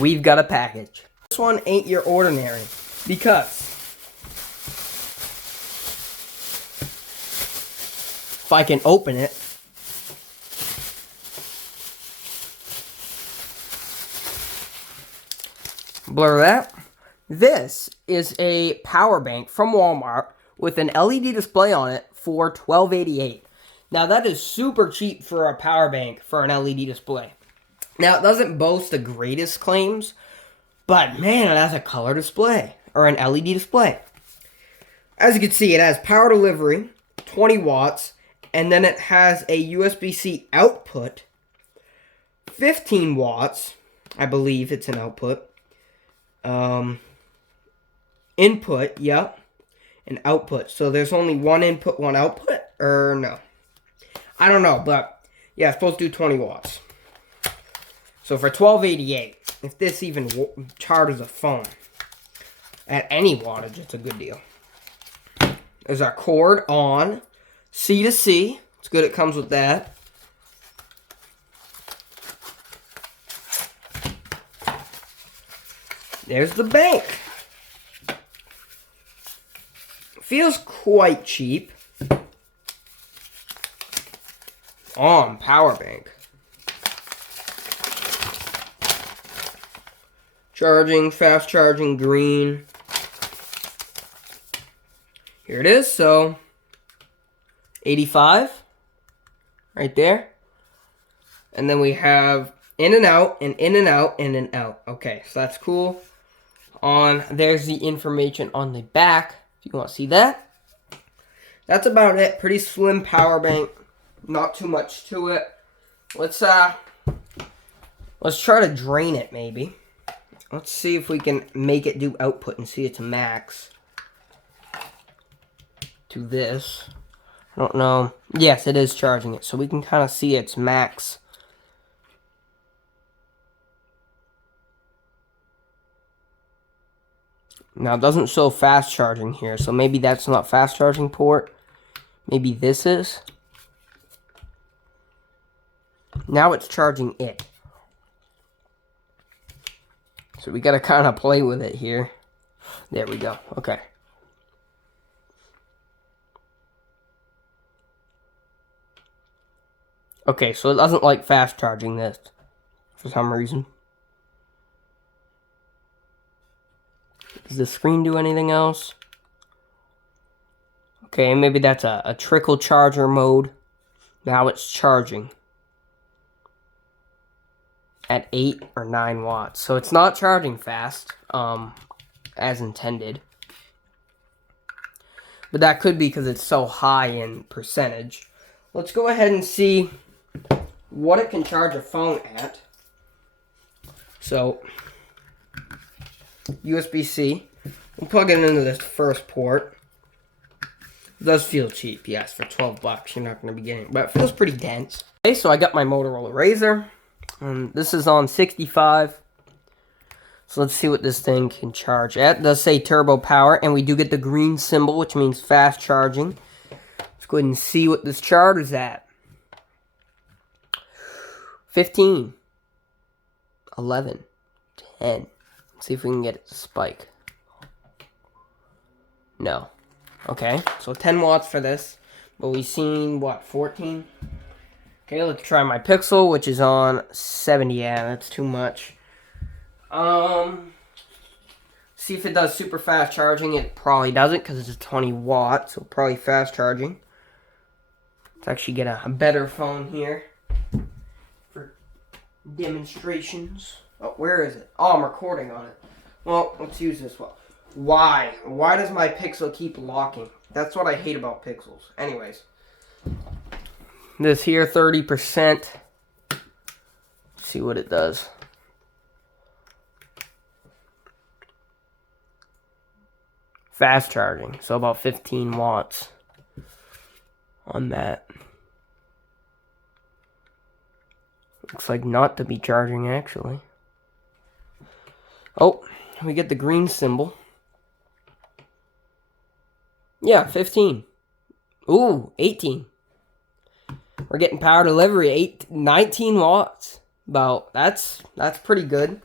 we've got a package. This one ain't your ordinary because if I can open it, blur that. This is a power bank from Walmart with an LED display on it for $12.88. Now that is super cheap for a power bank for an LED display. Now it doesn't boast the greatest claims, but man, it has a color display or an LED display. As you can see, it has power delivery, 20 watts, and then it has a USB-C output, 15 watts. I believe it's an output. Input, yep, and output. So there's only one input, one output, or no? I don't know, but yeah, it's supposed to do 20 watts. So for $12.88, if this even charges a phone at any wattage, it's a good deal. There's our cord on C to C. It's good it comes with that. There's the bank. Feels quite cheap. Power bank. Charging, fast charging, green. Here it is, so 85 right there. And then we have in and out, and in and out, and an out. Okay, so that's cool. There's the information on the back, if you want to see that. That's about it. Pretty slim power bank. Not too much to it. Let's try to drain it, maybe. Let's see if we can make it do output and see its max to this. I don't know. Yes, it is charging it, so we can kind of see its max. Now, it doesn't show fast charging here, so maybe that's not fast charging port. Maybe this is. Now it's charging it. So we got to kind of play with it here. There we go. Okay. Okay, so it doesn't like fast charging this for some reason. Does the screen do anything else? Okay, maybe that's a trickle charger mode. Now it's charging at 8 or 9 watts. So it's not charging fast, as intended. But that could be because it's so high in percentage. Let's go ahead and see what it can charge a phone at. So, USB-C. We'll plug it into this first port. It does feel cheap, yes, for 12 bucks. You're not going to be getting it, but it feels pretty dense. Okay, so I got my Motorola Razr. This is on 65. So let's see what this thing can charge at. It does say turbo power, and we do get the green symbol, which means fast charging. Let's go ahead and see what this charger's at. 15. 11. 10. Let's see if we can get it to spike. No. Okay, so 10 watts for this. But we've seen, what, 14? Okay, let's try my Pixel, which is on 70. Yeah, that's too much. See if it does super fast charging. It probably doesn't because it's a 20 watts, so probably fast charging. Let's actually get a better phone here for demonstrations. Oh, where is it? Oh, I'm recording on it. Well, let's use this one. Why? Why does my Pixel keep locking? That's what I hate about Pixels. Anyways. This here, 30%. Let's see what it does. Fast charging. So about 15 watts on that. Looks like not to be charging, actually. Oh, we get the green symbol. Yeah, 15. Ooh, 18. We're getting power delivery, 19 watts. That's pretty good.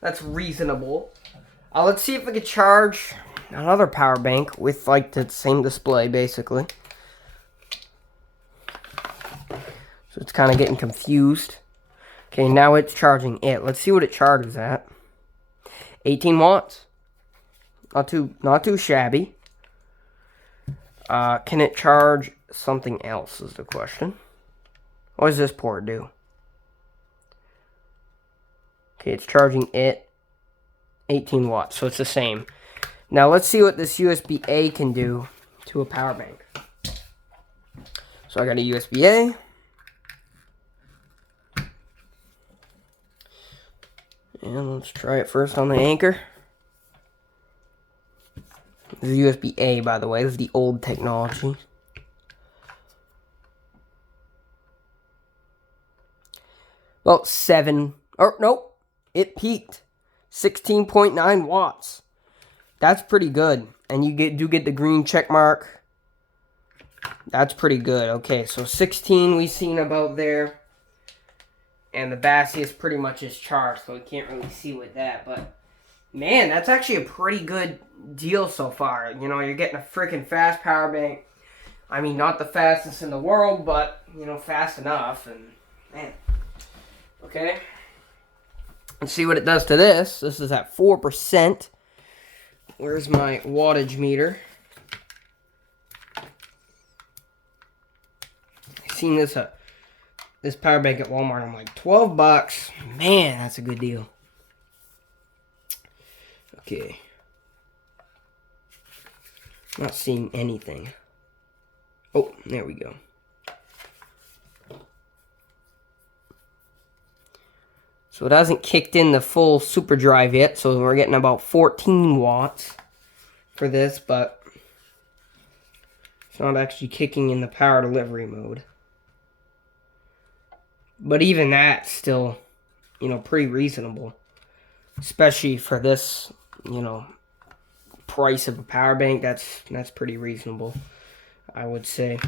That's reasonable. Let's see if we could charge another power bank with like the same display, basically. So it's kind of getting confused. Okay, now it's charging it. Let's see what it charges at. 18 watts. Not too shabby. Can it charge something else is the question. What does this port do? Okay, it's charging it 18 watts, so it's the same. Now let's see what this USB-A can do to a power bank. So I got a USB-A. And let's try it first on the Anker. This is USB-A, by the way. This is the old technology. Well, 7. Oh, nope. It peaked. 16.9 watts. That's pretty good. And you do get the green check mark. That's pretty good. Okay, so 16 we've seen about there. And the battery is pretty much is charged, so we can't really see with that. But, man, that's actually a pretty good deal so far. You know, you're getting a freaking fast power bank. I mean, not the fastest in the world, but, you know, fast enough. And, man. Okay. Let's see what it does to this. This is at 4%. Where's my wattage meter? I seen this power bank at Walmart. I'm like, $12. Man, that's a good deal. Okay. Not seeing anything. Oh, there we go. So it hasn't kicked in the full super drive yet, so we're getting about 14 watts for this, but it's not actually kicking in the power delivery mode. But even that's still, you know, pretty reasonable. Especially for this, you know, price of a power bank, that's pretty reasonable, I would say.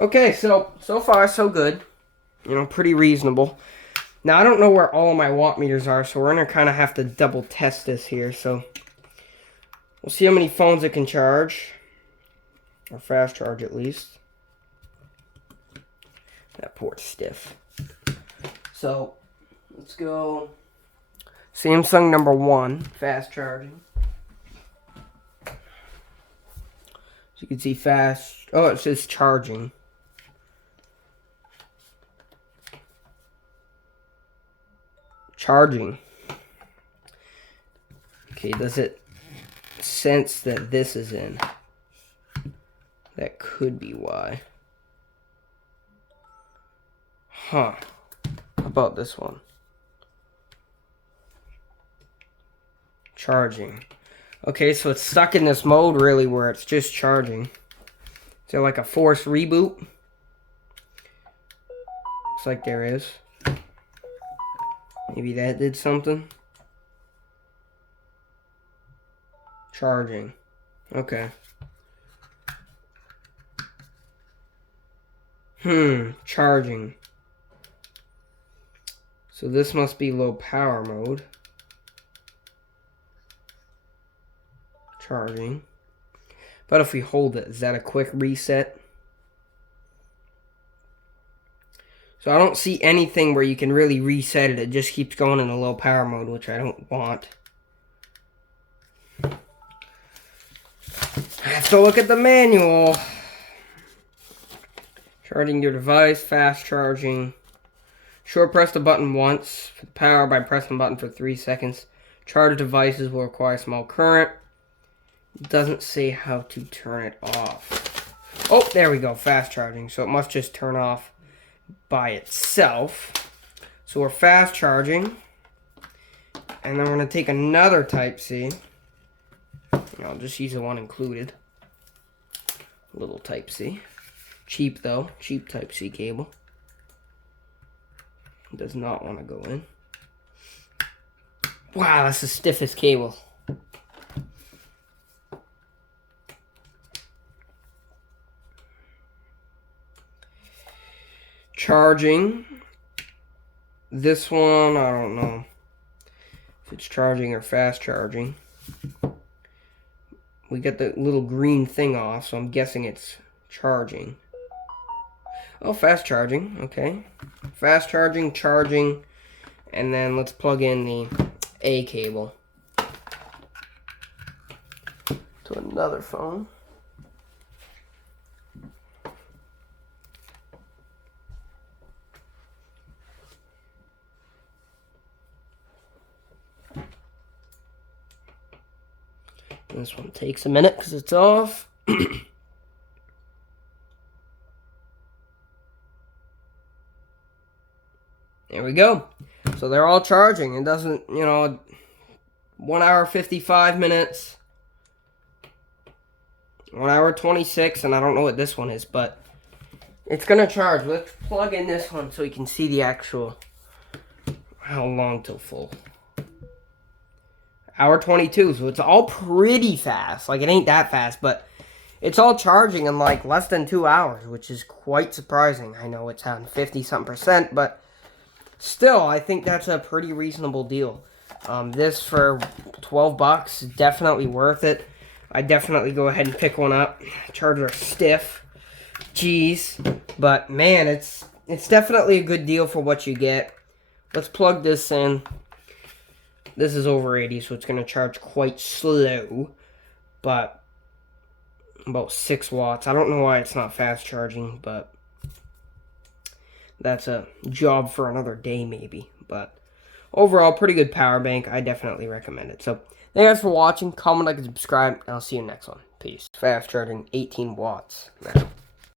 Okay, so far so good. You know, pretty reasonable. Now, I don't know where all of my watt meters are, so we're going to kind of have to double test this here. So, we'll see how many phones it can charge. Or fast charge, at least. That port's stiff. So, let's go Samsung number 1, fast charging. So, you can see fast. Oh, it says charging. Charging. Okay, does it sense that this is in? That could be why. Huh. How about this one? Charging. Okay, so it's stuck in this mode really where it's just charging. Is there like a forced reboot? Looks like there is. Maybe that did something. Charging. Okay. Charging. So this must be low power mode. Charging. But if we hold it, is that a quick reset? So I don't see anything where you can really reset it. It just keeps going in a low power mode, which I don't want. I have to look at the manual. Charging your device, fast charging. Short press the button once for the power by pressing the button for 3 seconds. Charged devices will require small current. It doesn't say how to turn it off. Oh, there we go, fast charging. So it must just turn off by itself. So we're fast charging. And then we're going to take another Type-C. I'll just use the one included. Little Type-C. Cheap though. Cheap Type-C cable. Does not want to go in. Wow, that's the stiffest cable. Charging. This one, I don't know. if it's charging or fast charging. We got the little green thing off, so I'm guessing it's charging. Oh, fast charging, okay. Fast charging, charging, and then let's plug in the A cable to another phone. This one takes a minute because it's off. There we go. So they're all charging. It doesn't, 1 hour 55 minutes. 1 hour 26, and I don't know what this one is, but it's going to charge. Let's plug in this one so you can see the actual, how long till full. Hour 22, so it's all pretty fast. Like, it ain't that fast, but it's all charging in, like, less than 2 hours, which is quite surprising. I know it's on 50-something%, but still, I think that's a pretty reasonable deal. This for $12, definitely worth it. I definitely go ahead and pick one up. Charger stiff. Jeez. But, man, it's definitely a good deal for what you get. Let's plug this in. This is over 80, so it's going to charge quite slow. But about 6 watts. I don't know why it's not fast charging, but that's a job for another day maybe. But overall, pretty good power bank. I definitely recommend it. So, thank you guys for watching. Comment, like, and subscribe. And I'll see you next one. Peace. Fast charging, 18 watts now.